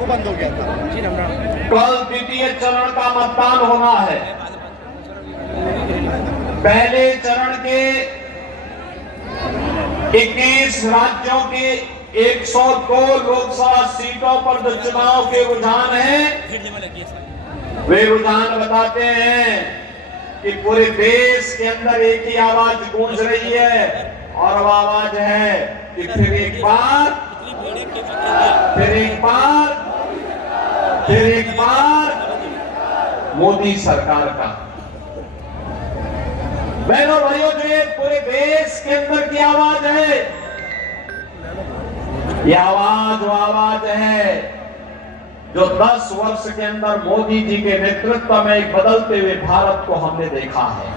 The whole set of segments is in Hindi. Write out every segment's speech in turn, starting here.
वो बंद हो गया था। कल द्वितीय चरण का मतदान होना है। पहले चरण के 21 राज्यों के 102 लोकसभा सीटों पर जो चुनाव के रुझान हैं, वे रुझान बताते हैं कि पूरे देश के अंदर एक ही आवाज गूंज रही है, और वो आवाज है कि फिर एक बार मोदी सरकार का। बहनों भाइयों, जो ये पूरे देश के अंदर की आवाज है, ये आवाज वो आवाज है जो 10 वर्ष के अंदर मोदी जी के नेतृत्व में एक बदलते हुए भारत को हमने देखा है।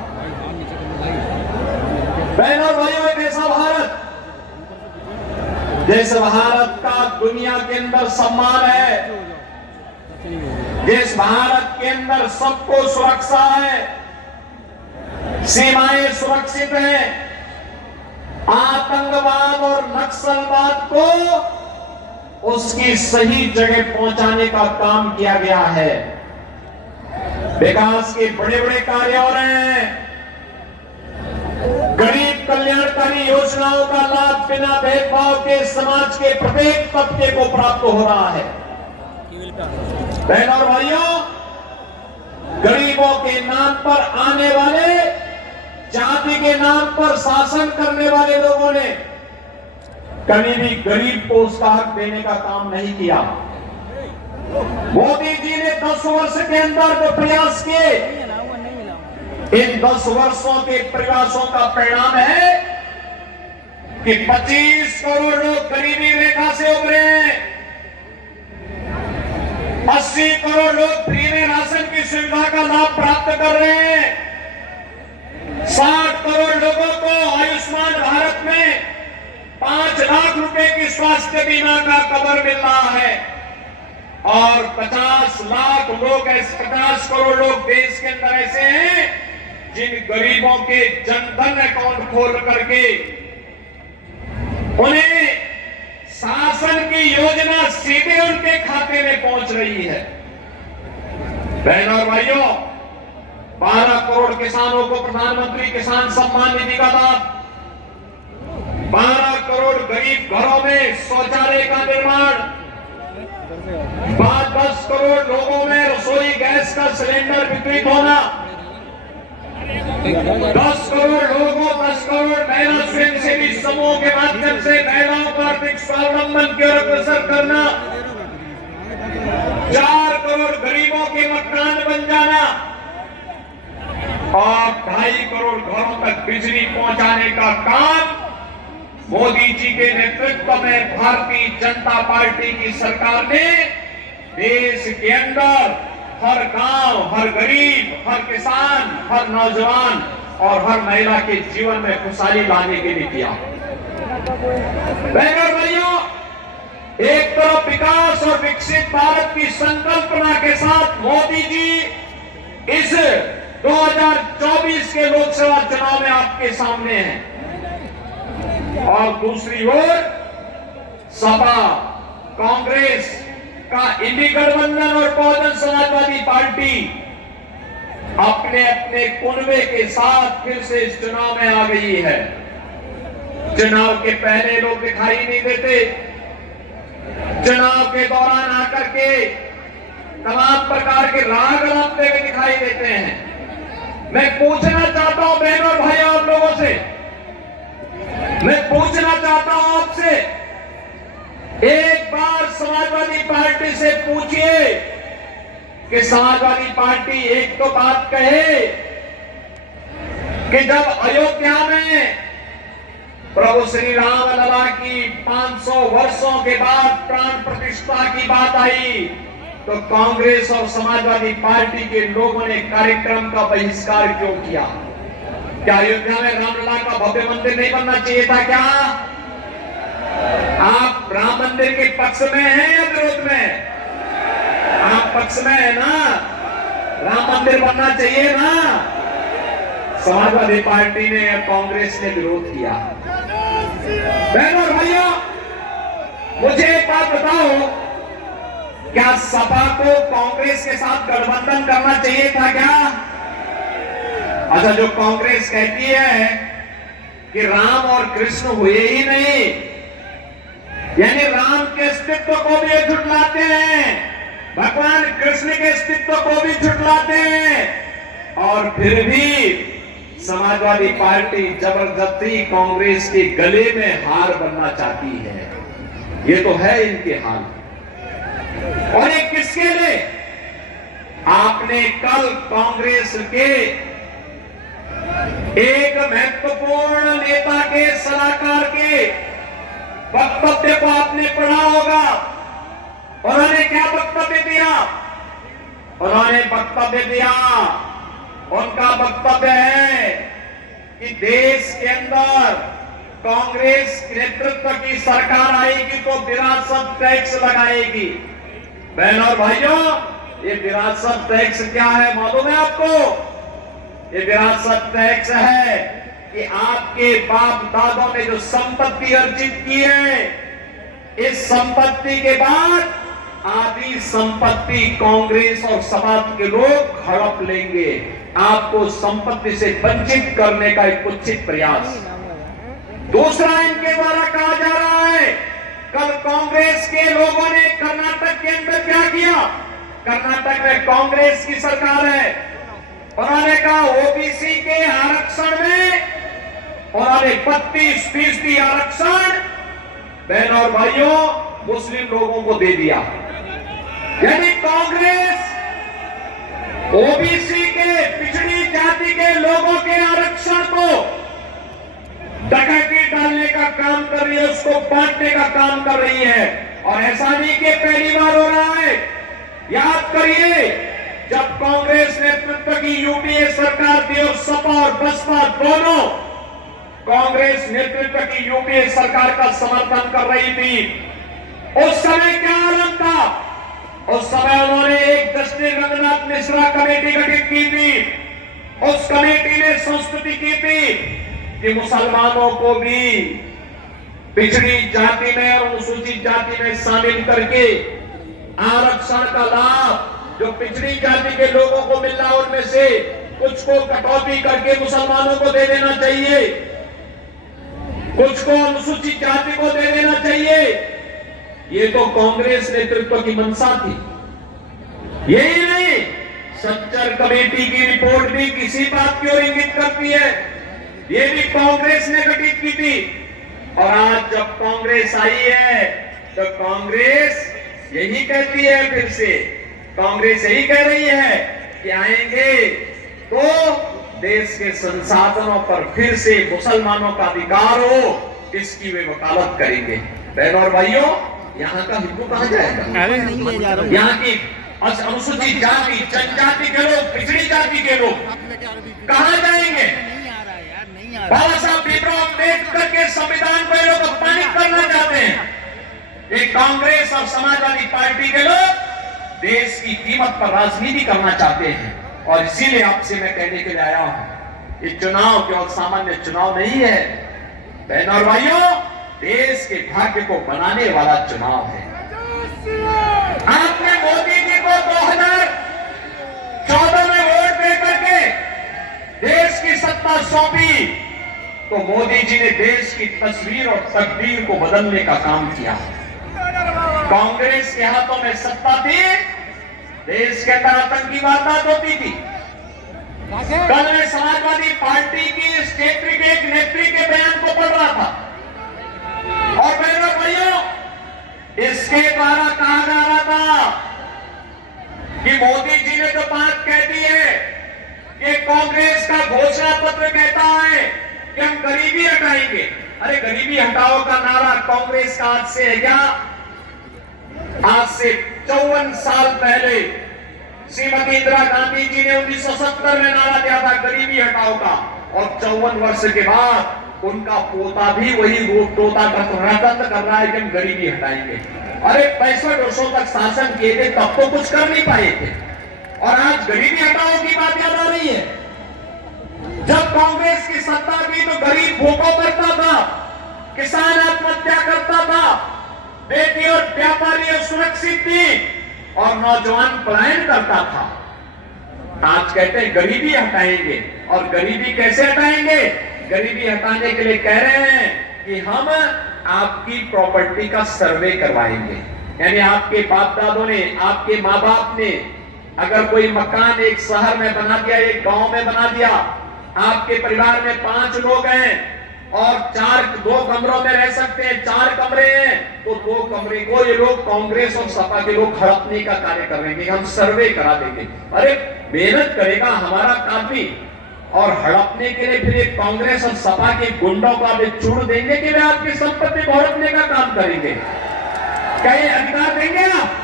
बहनों भाइयों, एक ऐसा भारत जिस भारत का दुनिया के अंदर सम्मान है, जिस भारत के अंदर सबको सुरक्षा है, सीमाएं सुरक्षित हैं, आतंकवाद और नक्सलवाद को उसकी सही जगह पहुंचाने का काम किया गया है। विकास के बड़े बड़े कार्य हो रहे हैं। गरीब कल्याणकारी योजनाओं का लाभ बिना भेदभाव के समाज के प्रत्येक तबके को प्राप्त हो रहा है। बहनों और भाइयों, गरीबों के नाम पर आने वाले, जाति के नाम पर शासन करने वाले लोगों ने कभी भी गरीब को उसका हक देने का काम नहीं किया। मोदी जी ने 10 वर्ष के अंदर जो प्रयास किए, इन 10 वर्षों के प्रयासों का परिणाम है कि 25 करोड़ लोग गरीबी रेखा से उभरे हैं, 80 करोड़ लोग फ्री में राशन की सुविधा का लाभ प्राप्त कर रहे हैं, 60 करोड़ लोगों को आयुष्मान भारत में 5 लाख रुपए की स्वास्थ्य बीमा का कवर मिल रहा है, और 50 लाख लोग, 50 करोड़ लोग देश के अंदर ऐसे हैं जिन गरीबों के जनधन अकाउंट खोल करके उन्हें शासन की योजना सीधे उनके खाते में पहुंच रही है। बहनों और भाइयों, 12 करोड़ किसानों को प्रधानमंत्री किसान सम्मान निधि का लाभ, 12 करोड़ गरीब घरों में शौचालय का निर्माण, 10 करोड़ लोगों में रसोई गैस का सिलेंडर वितरित होना, 10 करोड़ लोगों, 10 करोड़ महिला स्वयंसेवी समूह के माध्यम से महिलाओं को आर्थिक स्वावलंबन की ओर अग्रसर करना, 4 करोड़ गरीबों के मकान बन जाना, और 2.5 करोड़ घरों तक बिजली पहुंचाने का काम मोदी जी के नेतृत्व में भारतीय जनता पार्टी की सरकार ने देश के अंदर हर गांव, हर गरीब, हर किसान, हर नौजवान और हर महिला के जीवन में खुशहाली लाने के लिए किया। बहनों भाइयों, एक तरफ विकास और विकसित भारत की संकल्पना के साथ मोदी जी इस 2024 के लोकसभा चुनाव में आपके सामने हैं, और दूसरी ओर सपा, कांग्रेस का इंडी गठबंधन और बहुजन समाजवादी पार्टी अपने अपने कुनबे के साथ फिर से इस चुनाव में आ गई है। चुनाव के पहले लोग दिखाई नहीं देते, चुनाव के दौरान आकर के तमाम प्रकार के राग रचते हुए दिखाई देते हैं। मैं पूछना चाहता हूं बहनों और भाइयों, आप लोगों से मैं पूछना चाहता हूं आपसे, एक बार समाजवादी पार्टी से पूछिए कि समाजवादी पार्टी एक तो बात कहे कि जब अयोध्या में प्रभु श्री राम लला की 500 वर्षों के बाद प्राण प्रतिष्ठा की बात आई तो कांग्रेस और समाजवादी पार्टी के लोगों ने कार्यक्रम का बहिष्कार क्यों किया? क्या अयोध्या में रामलला का भव्य मंदिर नहीं बनना चाहिए था क्या? आप राम मंदिर के पक्ष में हैं या विरोध में? आप पक्ष में है ना? राम मंदिर बनना चाहिए ना? समाजवादी पार्टी ने या कांग्रेस ने विरोध किया। बहनों और भाइयों, मुझे एक बात बताओ, क्या सपा को कांग्रेस के साथ गठबंधन करना चाहिए था क्या? अच्छा, जो कांग्रेस कहती है कि राम और कृष्ण हुए ही नहीं, यानी राम के अस्तित्व को भी झुठलाते हैं, भगवान कृष्ण के अस्तित्व को भी झुठलाते हैं, और फिर भी समाजवादी पार्टी जबरदस्ती कांग्रेस के गले में हार बनना चाहती है। ये तो है इनके हाल। और ये किसके लिए? आपने कल कांग्रेस के एक महत्वपूर्ण नेता के सलाहकार के वक्तव्य को आपने पढ़ा होगा। उन्होंने क्या वक्तव्य दिया? उन्होंने वक्तव्य दिया, उनका वक्तव्य है कि देश के अंदर कांग्रेस नेतृत्व की सरकार आएगी तो विरासत टैक्स लगाएगी। बहनों और भाइयों, ये विरासत टैक्स क्या है मालूम है आपको? ये विरासत टैक्स है कि आपके बाप दादों ने जो संपत्ति अर्जित की है, इस संपत्ति के बाद आधी संपत्ति कांग्रेस और समाज के लोग हड़प लेंगे। आपको संपत्ति से वंचित करने का एक कुत्सित प्रयास। दूसरा, इनके द्वारा कहा जा रहा है, कल कांग्रेस के लोगों ने कर्नाटक के अंदर क्या किया? कर्नाटक में कांग्रेस की सरकार है, उन्होंने कहा ओबीसी के आरक्षण में उन्होंने 32% आरक्षण बहनों और भाइयों मुस्लिम लोगों को दे दिया। यानी कांग्रेस ओबीसी के, पिछड़ी जाति के लोगों के आरक्षण को डकैती डालने का काम कर रही है, उसको बांटने का काम कर रही है। और ऐसा नहीं कि पहली बार हो रहा है। याद करिए, जब कांग्रेस नेतृत्व की यूपीए सरकार थी और सपा और बसपा दोनों कांग्रेस नेतृत्व की यूपीए सरकार का समर्थन कर रही थी, उस समय क्या आलम था? उस समय उन्होंने एक जस्टिस रंगनाथ मिश्रा कमेटी गठित की थी। उस कमेटी ने संस्तुति की थी कि मुसलमानों को भी पिछड़ी जाति में और अनुसूचित जाति में शामिल करके आरक्षण का लाभ जो पिछड़ी जाति के लोगों को मिल रहा है उनमें से कुछ को कटौती करके मुसलमानों को दे देना चाहिए, कुछ को अनुसूचित जाति को दे देना चाहिए। ये तो कांग्रेस नेतृत्व की मंशा थी। यही नहीं, सच्चर कमेटी की रिपोर्ट भी किसी बात की ओर इंगित करती है। ये भी कांग्रेस ने गठित की थी। और आज जब कांग्रेस आई है तो कांग्रेस यही कहती है, फिर से कांग्रेस यही कह रही है कि आएंगे तो देश के संसाधनों पर फिर से मुसलमानों का अधिकार हो, इसकी वे वकालत करेंगे। बहनों और भाइयों, यहाँ का हिंदू कहाँ जाएगा? यहाँ की अनुसूचित जाति, जनजाति के लोग, पिछड़ी जाति के लोग कहाँ जाएंगे? बाबा साहब भीमराव अम्बेडकर के संविधान को ये लोग अपमानित करना चाहते हैं। ये कांग्रेस और समाजवादी पार्टी के लोग देश की कीमत पर राजनीति करना चाहते हैं। और इसीलिए आपसे मैं कहने के लिए आया हूं, ये चुनाव केवल सामान्य चुनाव नहीं है बहनों और भाइयों, देश के भाग्य को बनाने वाला चुनाव है। आपने मोदी जी को 2014 में वोट दे करके देश की सत्ता सौंपी, तो मोदी जी ने देश की तस्वीर और तकदीर को बदलने का काम किया। कांग्रेस के हाथों में सत्ता थी, देश के अंदर आतंकी वारदात होती थी। कल मैं समाजवादी पार्टी की क्षेत्रीय के एक नेत्री के बयान को पढ़ रहा था, और बहनों भाइयों, इसके द्वारा कहा जा रहा था कि मोदी जी ने जो बात कह दी है कि कांग्रेस का घोषणा पत्र कहता है कि हम गरीबी हटाएंगे। अरे गरीबी हटाओ का नारा कांग्रेस का आज से है क्या? आज से 54 साल पहले श्रीमती इंदिरा गांधी जी ने 1970 में नारा दिया था गरीबी हटाओ का, और 54 वर्ष के बाद उनका पोता भी वही तोता रणतंत्र कर रहा है कि हम गरीबी हटाएंगे। अरे 65 वर्षों तक शासन किए थे, तब तो कुछ कर नहीं पाए थे, और आज गरीबी हटाओ की बात याद आ रही है। जब कांग्रेस की सत्ता थी तो गरीब भूखों करता था, किसान आत्महत्या करता था, बेटी और व्यापारी सुरक्षित थी, और नौजवान पलायन करता था। आज कहते हैं गरीबी हटाएंगे, और गरीबी कैसे हटाएंगे? गरीबी हटाने के लिए कह रहे हैं कि हम आपकी प्रॉपर्टी का सर्वे करवाएंगे। यानी आपके बाप दादों ने, आपके माँ बाप ने अगर कोई मकान एक शहर में बना दिया, एक गांव में बना दिया, आपके परिवार में 5 लोग हैं और 2 कमरों में रह सकते हैं, 4 कमरे हैं, तो 2 कमरे को ये लोग कांग्रेस और सपा के लोग हड़पने का कार्य कर रहे हैं, हम सर्वे करा देंगे। अरे मेहनत करेगा हमारा आदमी, और हड़पने के लिए फिर एक कांग्रेस और सपा के गुंडों को आप चूड़ देंगे कि वे आपकी संपत्ति को हड़पने का काम करेंगे? क्या ये अधिकार देंगे आप?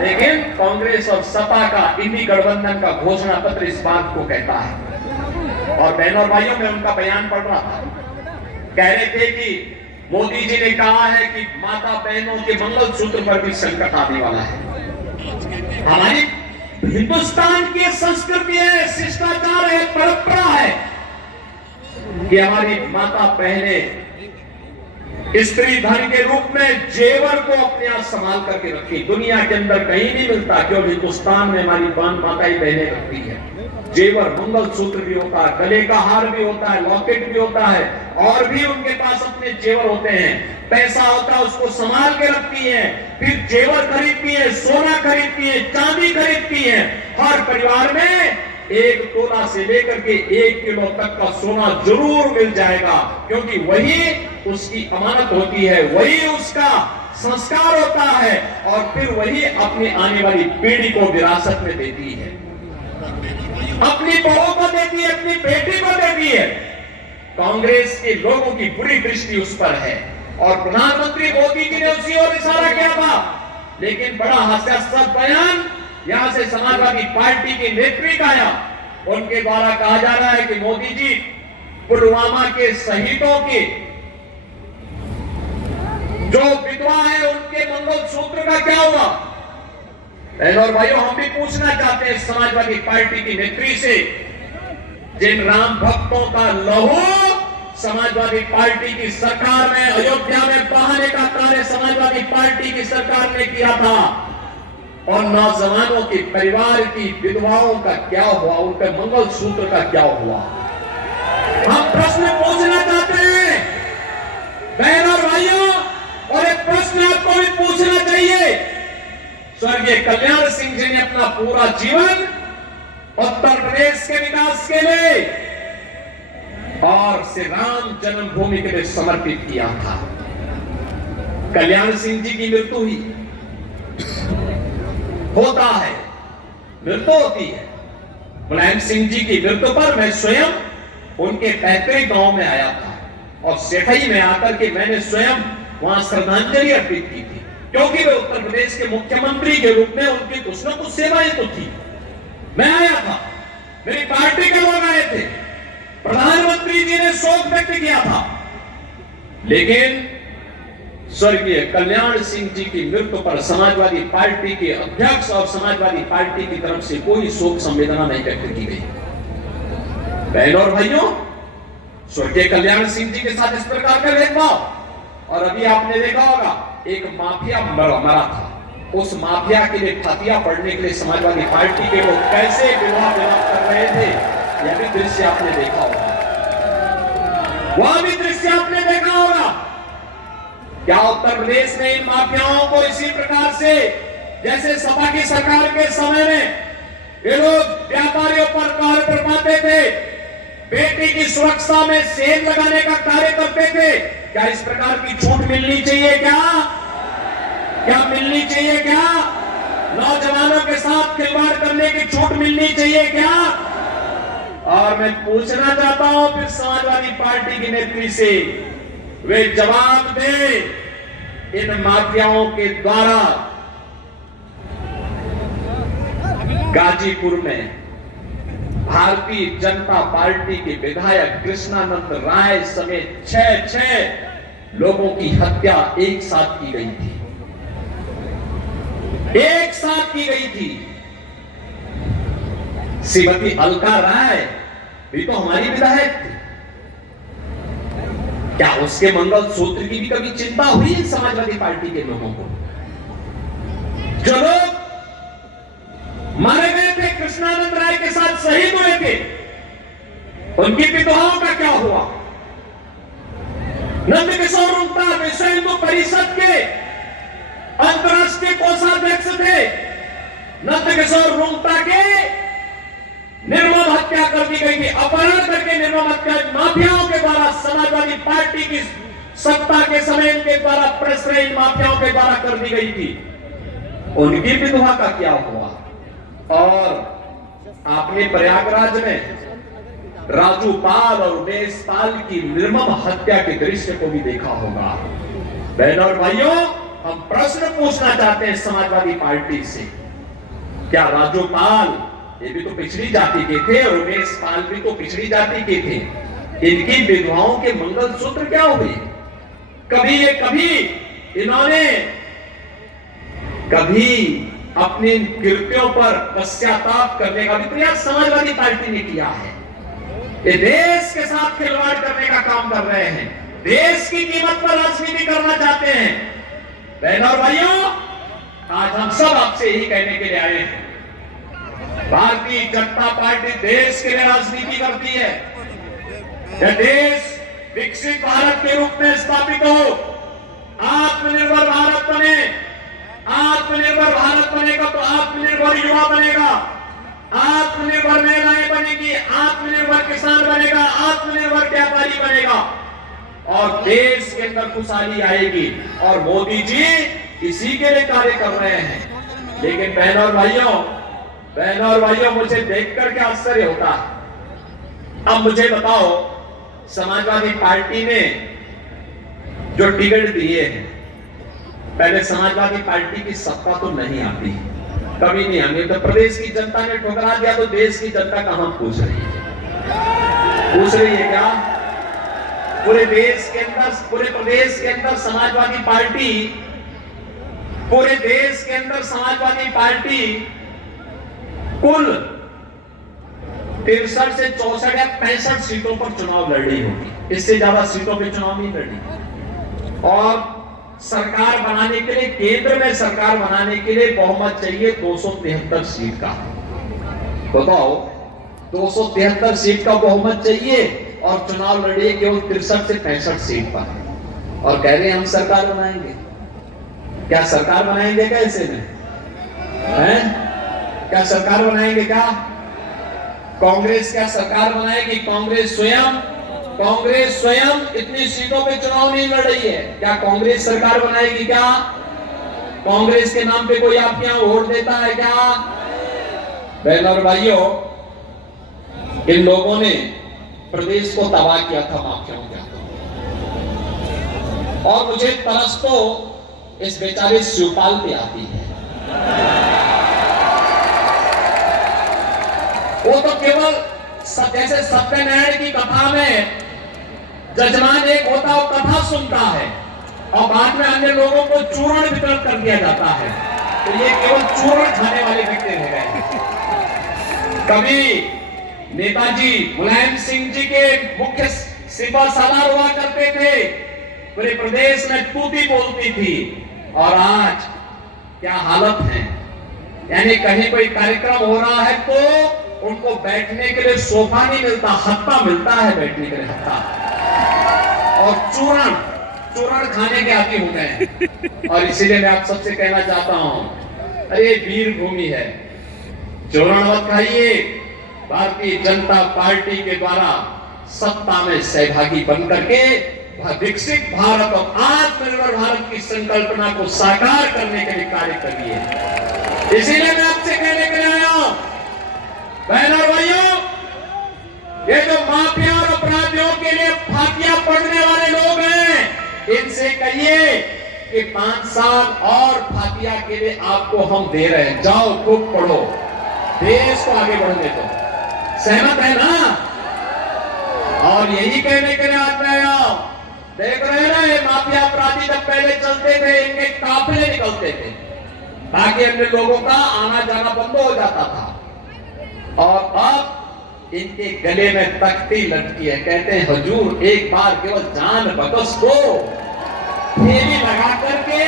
लेकिन कांग्रेस और सपा का इंडी गठबंधन का घोषणा पत्र इस बात को कहता है। और बहनों और भाइयों, में उनका बयान पढ़ रहा था, कह रहे थे कि मोदी जी ने कहा है कि माता बहनों के मंगलसूत्र पर भी संकट आने वाला है। हमारी हिंदुस्तान की संस्कृति है, शिष्टाचार है, परंपरा है कि हमारी माता बहनें स्त्री धन के रूप में जेवर को अपने आप संभाल करके रखी। दुनिया के अंदर कहीं नहीं मिलता, क्यों? हिंदुस्तान में हमारी माताएं बहनें रखती है। जेवर, मंगलसूत्र भी होता है, गले का हार भी होता है, लॉकेट भी होता है, और भी उनके पास अपने जेवर होते हैं। पैसा होता है, उसको संभाल के रखती है, फिर जेवर खरीदती है, सोना खरीदती है, चांदी खरीदती है। हर परिवार में 1 तोला से लेकर के 1 किलो तक का सोना जरूर मिल जाएगा, क्योंकि वही उसकी अमानत होती है, वही उसका संस्कार होता है, और फिर वही अपनी आने वाली पीढ़ी को विरासत में देती है, अपनी बहू को देती है, अपनी बेटी को देती है। कांग्रेस के लोगों की बुरी दृष्टि उस पर है, और प्रधानमंत्री मोदी जी ने उसी ओर इशारा किया था। लेकिन बड़ा हास्यास्पद बयान यहां से समाजवादी पार्टी के नेत्री का आया। उनके द्वारा कहा जा रहा है कि मोदी जी, पुलवामा के शहीदों के जो विधवा है उनके मंगलसूत्र का क्या हुआ? बहनों और भाइयों, हम भी पूछना चाहते हैं समाजवादी पार्टी की नेत्री से, जिन राम भक्तों का लहू समाजवादी पार्टी की सरकार ने अयोध्या में बहाने का कार्य समाजवादी पार्टी की सरकार ने किया था, और नौजवानों के परिवार की विधवाओं का क्या हुआ? उनके मंगलसूत्र का क्या हुआ? हम प्रश्न पूछना चाहते हैं बहनों और भाइयों, और एक प्रश्न आपको भी पूछना चाहिए। स्वर्गीय कल्याण सिंह जी ने अपना पूरा जीवन उत्तर प्रदेश के विकास के लिए और श्री राम जन्मभूमि के लिए समर्पित किया था। कल्याण सिंह जी की मृत्यु हुई, होता है, मृत्यु होती है। मुलायम सिंह जी की मृत्यु पर मैं स्वयं उनके पैतृक गांव में आया था, और सेठई में आकर के मैंने स्वयं वहां श्रद्धांजलि अर्पित की थी, क्योंकि वे उत्तर प्रदेश के मुख्यमंत्री के रूप में उनकी कुछ न कुछ सेवाएं तो थी। मैं आया था, मेरी पार्टी के लोग आए थे, प्रधानमंत्री जी ने शोक व्यक्त किया था, लेकिन स्वर्गीय कल्याण सिंह जी की मृत्यु पर समाजवादी पार्टी के अध्यक्ष और समाजवादी पार्टी की तरफ से कोई शोक संवेदना नहीं व्यक्त की गई। बहनों और भाइयों, स्वर्गीय कल्याण सिंह जी के साथ इस प्रकार का भेदभाव, और अभी आपने देखा होगा एक माफिया मरा था, उस माफिया के लिए फातिया पढ़ने के लिए समाजवादी पार्टी के लोग कैसे विवाद कर रहे थे, यह भी दृश्य आपने देखा होगा, वह भी दृश्य आपने देखा होगा। क्या उत्तर प्रदेश में इन माफियाओं को इसी प्रकार से, जैसे सपा की सरकार के समय में ये लोग व्यापारियों पर कहर बरपाते थे, बेटी की सुरक्षा में सेल लगाने का कार्य करते थे, क्या इस प्रकार की छूट मिलनी चाहिए? क्या मिलनी चाहिए? क्या नौजवानों के साथ खिलवाड़ करने की छूट मिलनी चाहिए? क्या? और मैं पूछना चाहता हूं फिर समाजवादी पार्टी की नेत्री से, वे जवाब दे इन माफियाओं के द्वारा गाजीपुर में भारतीय जनता पार्टी के विधायक कृष्णानंद राय समेत 6 लोगों की हत्या एक साथ की गई थी, एक साथ की गई थी। श्रीमती अलका राय भी तो हमारी विधायक थी, क्या उसके मंगलसूत्र की भी कभी चिंता हुई समाजवादी पार्टी के लोगों को? जो लोग उनकी विधवाओं का क्या हुआ? नंदकिशोर रुंगटा विश्व हिंदू परिषद के अंतरराष्ट्रीय कोषाध्यक्ष थे। नंदकिशोर रुंगटा के निर्मम हत्या कर दी गई थी, अपहरण करके निर्मम हत्या माफियाओं के द्वारा, समाजवादी पार्टी की सत्ता के समय इनके द्वारा प्रश्रयहीन माफियाओं के द्वारा कर दी गई थी। उनकी विधवा का क्या हुआ? और आपने प्रयागराज में राजूपाल और देशपाल की निर्मम हत्या के दृश्य को भी देखा होगा। बहनों और भाइयों, हम प्रश्न पूछना चाहते हैं समाजवादी पार्टी से, क्या राजूपाल ये भी तो पिछड़ी जाति के थे और देशपाल भी तो पिछड़ी जाति के थे, इनकी विधवाओं के मंगलसूत्र क्या हुए? कभी इन्होंने कभी अपने कृत्यों पर पश्चाताप करने का भी प्रयास समाजवादी पार्टी ने किया है। ये देश के साथ खिलवाड़ करने का काम कर रहे हैं, देश की कीमत पर राजनीति करना चाहते हैं। बहनों और भाइयों, आज हम सब आपसे यही कहने के लिए आए हैं, भारतीय जनता पार्टी देश के लिए राजनीति करती है। यह देश विकसित भारत के रूप में स्थापित हो, आत्मनिर्भर भारत बने। आत्मनिर्भर भारत बनेगा तो आत्मनिर्भर युवा बनेगा, आत्मनिर्भर महिलाएं बनेगी, आत्मनिर्भर किसान बनेगा, आत्मनिर्भर व्यापारी बनेगा और देश के अंदर खुशहाली आएगी। और मोदी जी इसी के लिए कार्य कर रहे हैं। लेकिन बहनों और भाइयों, मुझे देखकर क्या आश्चर्य होता है। अब मुझे बताओ, समाजवादी पार्टी ने जो टिकट दिए हैं, पहले समाजवादी पार्टी की सत्ता तो नहीं आती, कभी नहीं आनी। तो प्रदेश की जनता ने ठुकरा दिया तो देश की जनता कहां पूछ रही है? पूछ रही है क्या? पूरे देश के अंदर, पूरे प्रदेश के अंदर समाजवादी पार्टी, पूरे देश के अंदर समाजवादी पार्टी कुल 63 से 64 या 65 सीटों पर चुनाव लड़ रही होगी, इससे ज्यादा सीटों पे चुनाव नहीं लड़ी। और सरकार बनाने के लिए, केंद्र में सरकार बनाने के लिए बहुमत चाहिए 273 सीट का। बताओ, 273 सीट का बहुमत चाहिए और चुनाव लड़िए केवल 63 से 65 सीट पर, और कह रहे हैं हम सरकार बनाएंगे। क्या सरकार बनाएंगे? कैसे में हैं? क्या सरकार बनाएंगे? क्या कांग्रेस क्या सरकार बनाएगी? कांग्रेस स्वयं इतनी सीटों पे चुनाव नहीं लड़ रही है। क्या कांग्रेस सरकार बनाएगी? क्या कांग्रेस के नाम पे कोई आपके यहां वोट देता है क्या? बहनों और भाइयों, इन लोगों ने प्रदेश को तबाह किया था माफियाओं के हाथों। और मुझे तरस तो इस बेचारे शिवपाल पे आती है। वो तो केवल जैसे सत्यनारायण की कथा में जजमान एक होता, वो कथा सुनता है और बाद में अन्य लोगों को चूर्ण वितरण कर दिया जाता है। तो ये केवल चूर्ण खाने वाले व्यक्ति रह गए हैं। कभी नेताजी मुलायम सिंह जी के मुख्य सिपा सालार हुआ करते थे, पूरे प्रदेश में तूती बोलती थी, और आज क्या हालत है। यानी कहीं कोई कार्यक्रम हो रहा है तो उनको बैठने के लिए सोफा नहीं मिलता, हत्ता मिलता है बैठने के लिए, हत्ता। और चूरण खाने के आदि हो गए। और इसीलिए मैं आप सबसे कहना चाहता हूं, अरे वीर भूमि है, चूरण मत खाइए। भारतीय जनता पार्टी के द्वारा सत्ता में सहभागी बनकर के विकसित भारत और आत्मनिर्भर भारत की संकल्पना को साकार करने के लिए कार्य करिए। इसीलिए मैं आपसे कहने के लिए आया हूं, बहनों और भाइयों, ये जो माफिया और अपराधियों के लिए फांसियां पड़ने वाले लोग हैं, इनसे कहिए कि 5 साल और फांसियां के लिए आपको हम दे रहे हैं, जाओ खूब पढ़ो, देश को आगे बढ़ने दो। सहमत है ना? और यही कहने के लिए आज मैं आया। देख रहे हैं ना, ये माफिया अपराधी जब पहले चलते थे, इनके काफिले निकलते थे, ताकि अन्य लोगों का आना जाना बंद हो जाता था। और अब इनके गले में तख्ती लटकी है, कहते हैं हुजूर एक बार केवल जान बख्श दो, फेरी लगा करके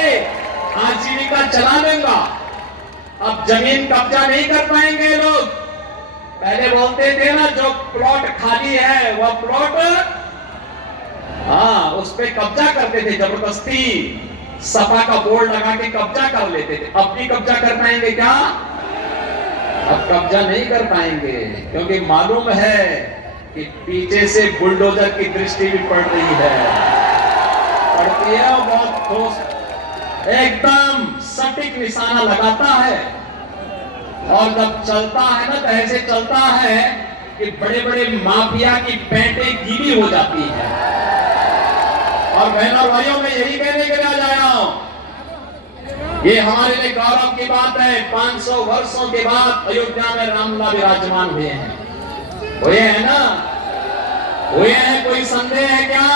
आजीविका चला लेगा। अब जमीन कब्जा नहीं कर पाएंगे लोग। पहले बोलते थे ना, जो प्लॉट खाली है वह प्लॉट, हाँ, उस पे कब्जा करते थे जबरदस्ती, सपा का बोर्ड लगा के कब्जा कर लेते थे। अब भी कब्जा कर पाएंगे क्या? अब कब्जा नहीं कर पाएंगे, क्योंकि मालूम है कि पीछे से बुलडोजर की दृष्टि भी पड़ रही है, पड़ती है, और बहुत ठोस एकदम सटीक निशाना लगाता है। और जब चलता है ना, तो ऐसे चलता है कि बड़े बड़े माफिया की पैंटें गीली हो जाती है। और बहनों और भाइयों, मैं यही कहने के लिए आया हूं, ये हमारे लिए गौरव की बात है। 500 वर्षों के बाद अयोध्या में रामलला विराजमान हुए हैं, हुए हैं ना, हुए हैं, कोई संदेह है क्या?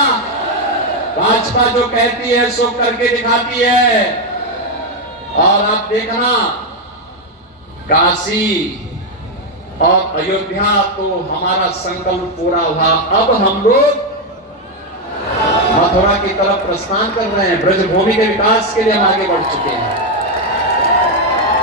भाजपा जो कहती है सो करके दिखाती है। और आप देखना, काशी और अयोध्या तो हमारा संकल्प पूरा हुआ। अब हम लोग मथुरा की तरफ प्रस्थान कर रहे हैं, ब्रजभूमि के विकास के लिए हम आगे बढ़ चुके हैं।